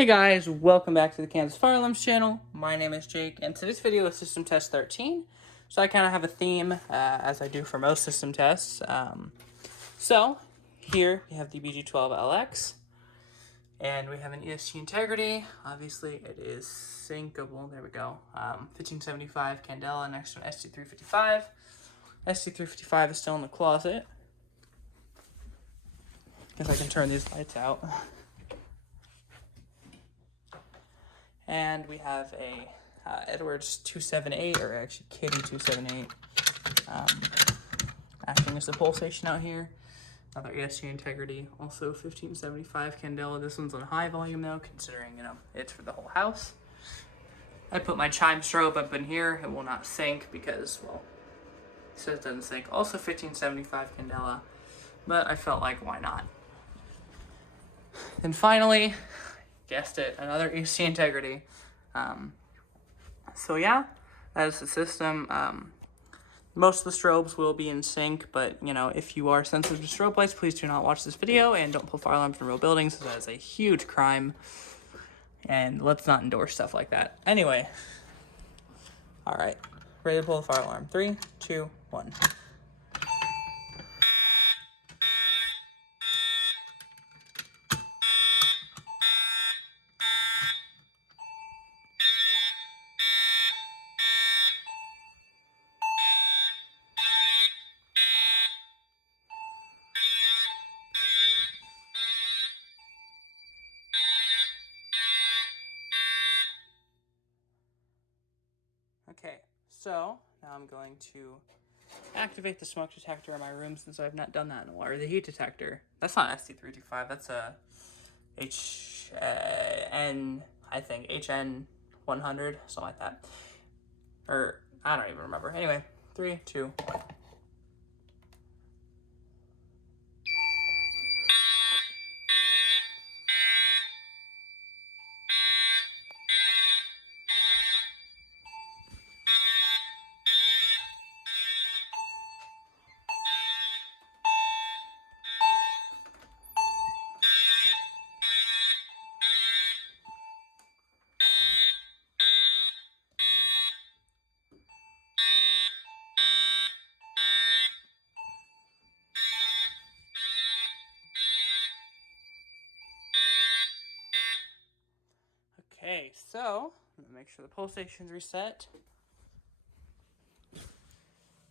Hey guys, welcome back to the Kansas Fire Alarms channel. My name is Jake, and today's video is System Test 13. So I kind of have a theme, as I do for most system tests. So here we have the BG12LX, and we have an ESG integrity. Obviously, it is syncable. There we go. 1575 Candela next to an ST355. ST355 is still in the closet. Guess I can turn these lights out. And we have a Edwards 278, or actually Kitty 278, acting as the pulsation out here. Another ESG integrity, also 1575 Candela. This one's on high volume though, considering, it's for the whole house. I put my chime strobe up in here. It will not sync because, well, it says it doesn't sync. Also 1575 Candela, but I felt like, why not? And finally, guessed it, another ESG integrity. So yeah, that is the system. Most of the strobes will be in sync, but if you are sensitive to strobe lights, please do not watch this video and don't pull fire alarms in real buildings. That is a huge crime, and let's not endorse stuff like that. Anyway, all right, ready to pull the fire alarm. 3, 2, 1. Okay, so now I'm going to activate the smoke detector in my room since I've not done that in a while. Or the heat detector. That's not ST325. That's a HN, I think, HN100, something like that. Or, I don't even remember. Anyway, 3, 2, 1. Okay, so I'm gonna make sure the pulsation's reset.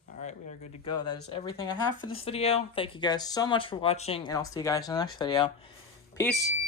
Alright, we are good to go. That is everything I have for this video. Thank you guys so much for watching, and I'll see you guys in the next video. Peace.